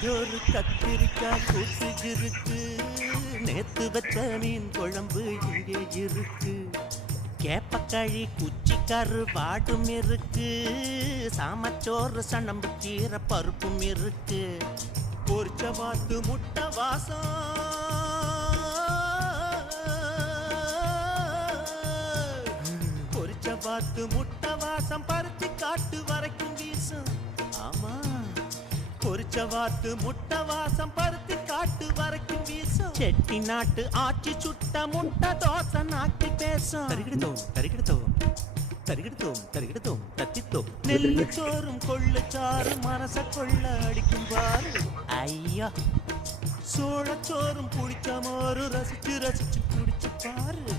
இன்றொரு கத்திரிக்காய் கூட்டு இருக்கு, நேத்து வச்ச மீன் குழம்பு இங்கே இருக்கு, கேப்பக்கழி குச்சிக்கரு வாடும் இருக்கு, சாமச்சோறு சணம்பு கீரை பருப்பும் இருக்கு, பொரிச்ச வாத்து முட்டை வாசம், பொரிச்ச வாத்து முட்டை வாசம் பருத்தி காட்டு வரைக்கும் வீசும். ஆமா, பொரிச்ச வாத்து முட்டை வாசம் பருத்தி காட்டு வரைக்கும் வீசும். செட்டி நாட்டு ஆச்சி சுட்ட முட்டை தோசை நாட்டி பேசும். தரிகிடுதோம் தரிகிடுதோம் தரிகிடுதோம் தரிகிடுதோம் தத்தித்தோம். நெல்லு சோறும் கொள்ளு சாறு மனச கொள்ள அடிக்கும் பாரு. ஐயா, சோழச்சோறும் புளிச்ச மோறு ரசிச்சு ரசிச்சு குடிச்சு பாரு.